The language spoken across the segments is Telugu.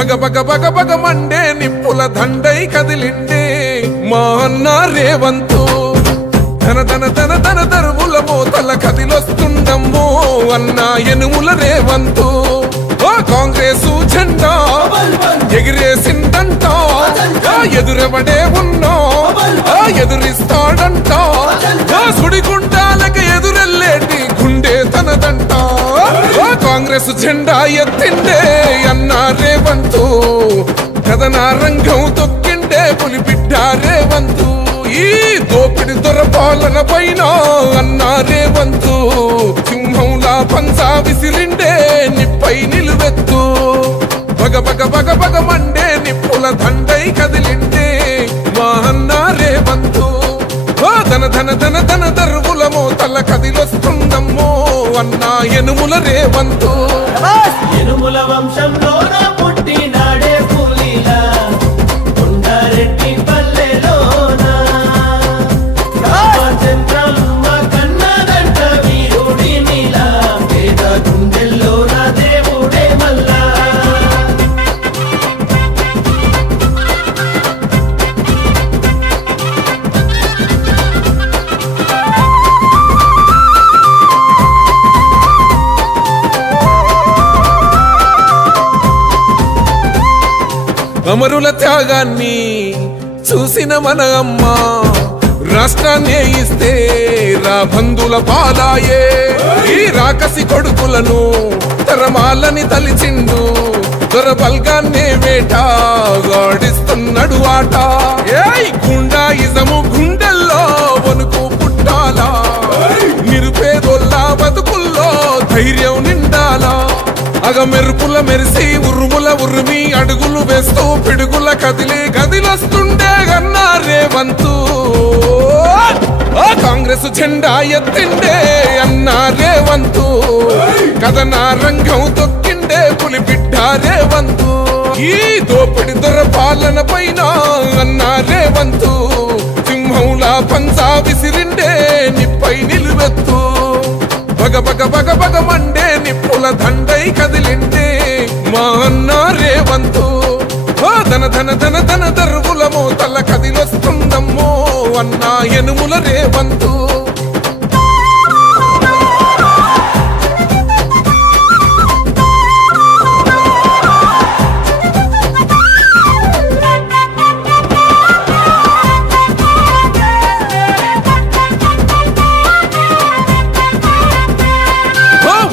బగ బగ బగ బగ మండే నిప్పుల దండై కదిలిండే మా అన్న రేవంతు ధన ధన ధన ధన దరువుల మోతల కదిలొస్తుండమ్మో అన్న ఎనుముల రేవంతు ఓ కాంగ్రెస్ జెండా ఎగిరేసిందంట ఎదురెవడే ఉన్నా ఎదురిస్తాడంట సుడిగుండాలకు ఎదురెల్లేటి గుండె తనదంట కాంగ్రెస్ జెండా ఎత్తిండే అన్న రేవంతు కథన రంగం తొక్కిండే పులిబిడ్డ రేవంతు ఈ దోపిడి దొర పాలన పైన అన్న రేవంతు సింహంలా పంజా విసిరిండే నిప్పై నిలువెత్తు బగ బగ బగ బగ మండే నిప్పుల దండై కదిలిండే మా అన్న రేవంతు ధన ధన ధన ధన దరువుల మోతల కదిలొస్తుందమ్మో అన్న ఎనుముల రేవంతు ఎనుముల వంశంలోన పుట్టినాడే పులిలా కొండారెడ్డి పల్లెలోన రామచంద్రమ్మ కన్నదంట వీరుడి నీలా పేద గుండెల్లోన దేవుడే మల్లా అమరుల త్యాగాన్ని చూసిన మన అమ్మ రాష్ట్రాన్ని ఇస్తే రాబందుల పాలాయే ఈ రాకసి కొడుకులను తరమాలని తలిచిండు దొరబల్గాన్నే వేటాడిస్తున్నాడు ఆట గుండాయిజము గుండెల్లో వణుకు పుట్టాలా నిరుపేదోళ్ళ బతుకుల్లో ధైర్యం నిండాలా అగ మెరుపుల మెరిసి ఉరుముల ఉరిమి అడుగులు వేస్తూ పిడుగుల కదిలి గదిలొస్తుండే గన్నా రేవంతు కాంగ్రెస్ జెండా ఎత్తిండే అన్న రేవంతు కథన రంగం తొక్కిండే పులిబిడ్డ రేవంతు ఈ దోపిడి దొర పాలన పైన అన్న రేవంతు సింహంలా పంజా విసిరిండే నిప్పై నిలువెత్తు బగ బగ బగ బగ మండే నిప్పుల దండై కదిలిండే మా అన్న రేవంతు ధన ధన ధన ధన దరువుల మోతల కదిలొస్తుందమ్మో అన్న ఎనుముల రేవంతు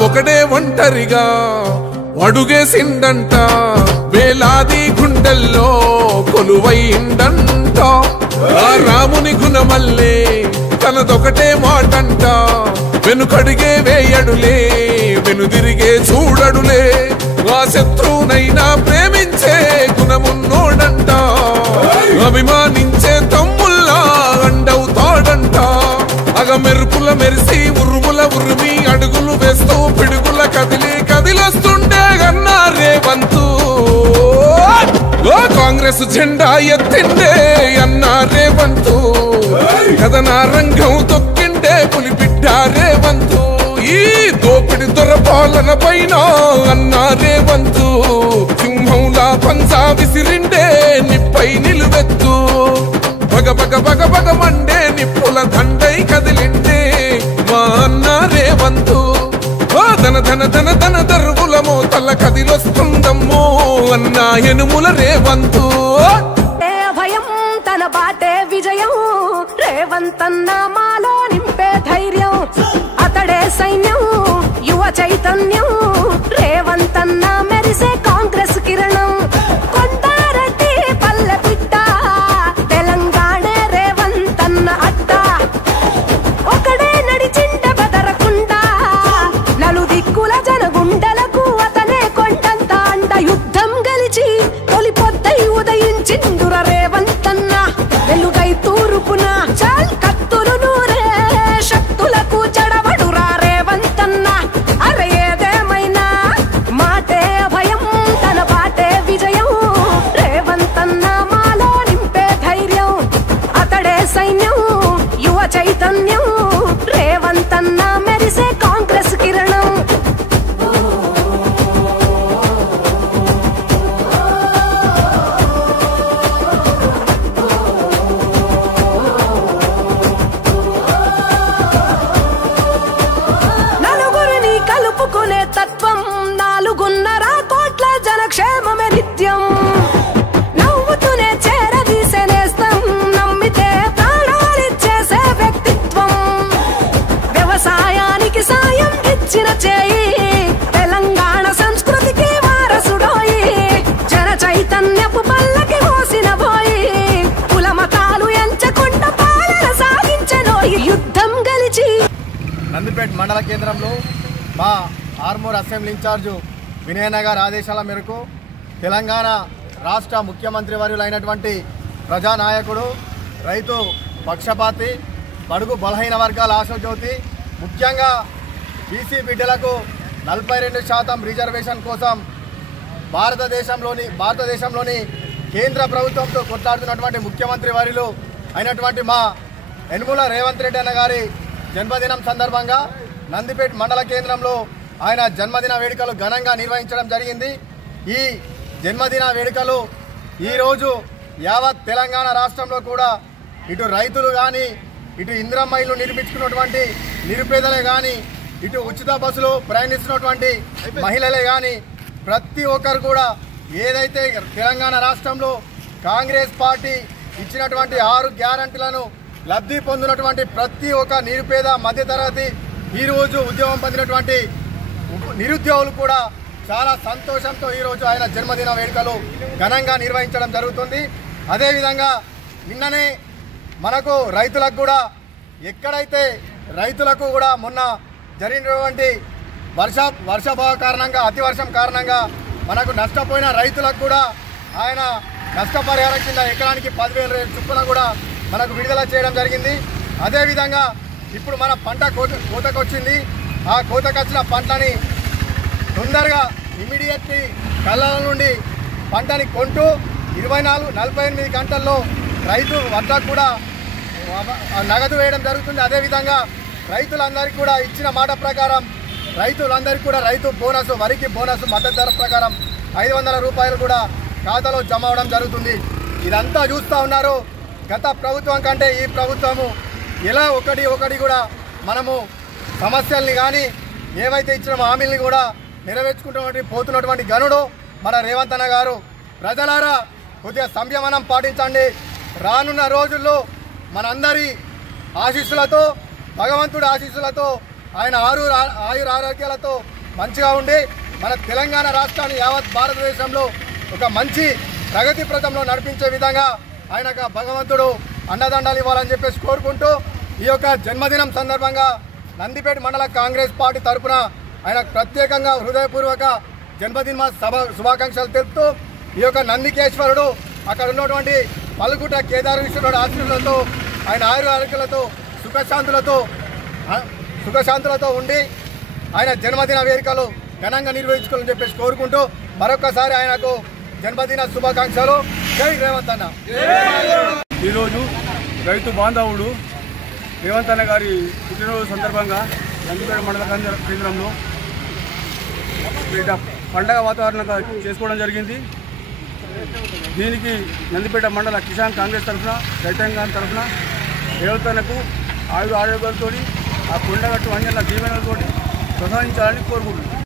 ఒకడే ఒంటరిగా అడుగేసిండంట వేలాది గుండెల్లో కొలువైండంట ఆ రాముని గుణమల్లే తనదొకటే మాటంట వెనుకడిగే వేయడులే వెనుదిరిగే చూడడులే ఆ శత్రువునైనా ప్రేమించే గుణమున్నోడంట అభిమానించే తమ్ముల్లా అండవుతాడంట అగ మెరుపుల మెరిసి ఉరుముల ఉరిమి అడుగులు వేస్తూ పిడుగుల కదిలి కదిలొస్తుండే గన్నా రేవంతు కాంగ్రెస్ జెండా ఎత్తిండే అన్న రేవంతు కథన రంగం తొక్కిండే పులిబిడ్డ రేవంతు ఈ దోపిడి దొర పాలన పైన అన్న రేవంతు సింహంలా పంజా విసిరిండే నిప్పై నిలువెత్తు బగ బగ బగ బగ మండే నిప్పుల దండై కదిలిండే మా అన్న రేవంతు ధన ధన ధన ధన దరువుల మోతల కదిలొస్తుందమ్మో అన్న ఎనుముల రేవంతు భయం తన బాటే విజయం రేవంతన్న మాలో నింపే ధైర్యం అతడే సైన్యం యువ చైతన్యం రేవంతన్న మెరిసే కాంగ్రెస్ కిరణం కొండారెడ్డి పల్లె బిడ్డ తెలంగాణ రేవంతన్న అడ్డ ఒకడే నడిచిండ బెదరకుండా నలుదిక్కుల జనగుండలకు అతనే కొండంత అండ యుద్ధం గెలిచి తొలి పొద్దై ఉదయించిండుర రేవంతన్న వెలుగై తూర్పున చాల్ కత్తులు నూరే శక్తులకు చెడబడురా రేవంతన్న అరే ఏదేమైనా మాటే భయం తన బాటే విజయం తత్వం 4.5 కోట్ల జనక్షేమమే నిత్యం నవ్వుతూనే చేరదీసేనేస్తం నమ్మితే ప్రాణాలిచ్చేసే వ్యక్తిత్వం వ్యవసాయానికి సాయం ఇచ్చిన చేయి తెలంగాణ సంస్కృతికి వారసుడోయి జన చైతన్యపు పల్లకి మోసిన పోయి కుల మతాలు ఎంచకుండా పాలన సాగించనోయి యుద్ధం గెలిచి నందిపేట మండల కేంద్రంలో మా ఆర్మూర్ అసెంబ్లీ ఇన్ఛార్జు వినయన్న గారి ఆదేశాల మేరకు తెలంగాణ రాష్ట్ర ముఖ్యమంత్రి వర్యులైనటువంటి ప్రజానాయకుడు రైతు పక్షపాతి బడుగు బలహీన వర్గాల ఆశాజ్యోతి ముఖ్యంగా బీసీ బిడ్డలకు 42% రిజర్వేషన్ కోసం భారతదేశంలోని కేంద్ర ప్రభుత్వంతో కొట్లాడుతున్నటువంటి ముఖ్యమంత్రి వర్యులు అయినటువంటి మా యనుమల రేవంత్ రెడ్డి అన్న గారి జన్మదినం సందర్భంగా నందిపేట మండల కేంద్రంలో ఆయన జన్మదిన వేడుకలు ఘనంగా నిర్వహించడం జరిగింది. ఈ జన్మదిన వేడుకలు ఈరోజు యావత్ తెలంగాణ రాష్ట్రంలో కూడా ఇటు రైతులు కానీ ఇటు ఇందిరమ్మ ఇల్లు నిర్మించుకున్నటువంటి నిరుపేదలే కానీ ఇటు ఉచిత బస్సులు ప్రయాణిస్తున్నటువంటి మహిళలే కానీ ప్రతి ఒక్కరు కూడా ఏదైతే తెలంగాణ రాష్ట్రంలో కాంగ్రెస్ పార్టీ ఇచ్చినటువంటి 6 గ్యారంటీలను లబ్ధి పొందినటువంటి ప్రతి ఒక్క నిరుపేద మధ్యతరగతి ఈరోజు ఉద్యోగం పొందినటువంటి నిరుద్యోగులు కూడా చాలా సంతోషంతో ఈరోజు ఆయన జన్మదిన వేడుకలు ఘనంగా నిర్వహించడం జరుగుతుంది. అదేవిధంగా నిన్ననే మనకు రైతులకు కూడా ఎక్కడైతే రైతులకు కూడా మొన్న జరిగినటువంటి వర్షాభావ కారణంగా అతివర్షం కారణంగా మనకు నష్టపోయిన రైతులకు కూడా ఆయన నష్టపరిహారం కింద ఎకరానికి 10,000 చొప్పున కూడా మనకు విడుదల చేయడం జరిగింది. అదేవిధంగా ఇప్పుడు మన పంట కోతకు వచ్చింది. ఆ కోతకు వచ్చిన పంటని తొందరగా ఇమీడియట్లీ కళ్ళ నుండి పంటని కొంటూ 48 గంటల్లో రైతు వద్దకు కూడా నగదు వేయడం జరుగుతుంది. అదేవిధంగా రైతులందరికీ కూడా ఇచ్చిన మాట ప్రకారం రైతులందరికీ కూడా రైతు బోనస్ వరికి బోనస్ మద్దతు ధర ప్రకారం 500 రూపాయలు కూడా ఖాతాలో జమ అవడం జరుగుతుంది. ఇదంతా చూస్తూ ఉన్నారు. గత ప్రభుత్వం కంటే ఈ ప్రభుత్వము ఎలా ఒకటి కూడా మనము సమస్యల్ని కానీ ఏవైతే ఇచ్చిన హామీల్ని కూడా పోతున్నటువంటి గనుడు మన రేవంత్ అన్న గారు. ప్రజలారా కొద్దిగా సంయమనం పాటించండి. రానున్న రోజుల్లో మనందరి ఆశీస్సులతో భగవంతుడి ఆశీస్సులతో ఆయన ఆయుర ఆరోగ్యాలతో మంచిగా ఉండి మన తెలంగాణ రాష్ట్రాన్ని యావత్ భారతదేశంలో ఒక మంచి ప్రగతి ప్రదంలో నడిపించే విధంగా ఆయనకు భగవంతుడు అండదండాలు ఇవ్వాలని చెప్పేసి కోరుకుంటూ ఈ యొక్క జన్మదినం సందర్భంగా నందిపేట మండల కాంగ్రెస్ పార్టీ తరఫున ఆయనకు ప్రత్యేకంగా హృదయపూర్వక జన్మదిన శుభాకాంక్షలు తెలుపుతూ ఈ యొక్క నందికేశ్వరుడు అక్కడ ఉన్నటువంటి పలుగుట కేదారేశ్వరుడు ఆశీస్సులతో ఆయన ఆయుర ఆరోగ్యాలతో సుఖశాంతులతో ఉండి ఆయన జన్మదిన వేడుకలు ఘనంగా నిర్వహించుకోవాలని చెప్పేసి కోరుకుంటూ మరొకసారి ఆయనకు జన్మదిన శుభాకాంక్షలు. జై రేవంత్ అన్న. ఈరోజు రైతు బాంధవుడు రేవంత్ అన్న గారి పుట్టినరోజు సందర్భంగా నందిపేట మండల కేంద్రంలో పండగ వాతావరణంగా చేసుకోవడం జరిగింది. దీనికి నందిపేట మండల కిసాన్ కాంగ్రెస్ తరఫున రైతాంగం తరఫున రేవంత్ అన్నకు ఆయుర ఆరోగ్యాలతో ఆ కొండగట్టు అంజన దీవెనలతో ప్రసాదించాలని కోరుకుంటున్నాను.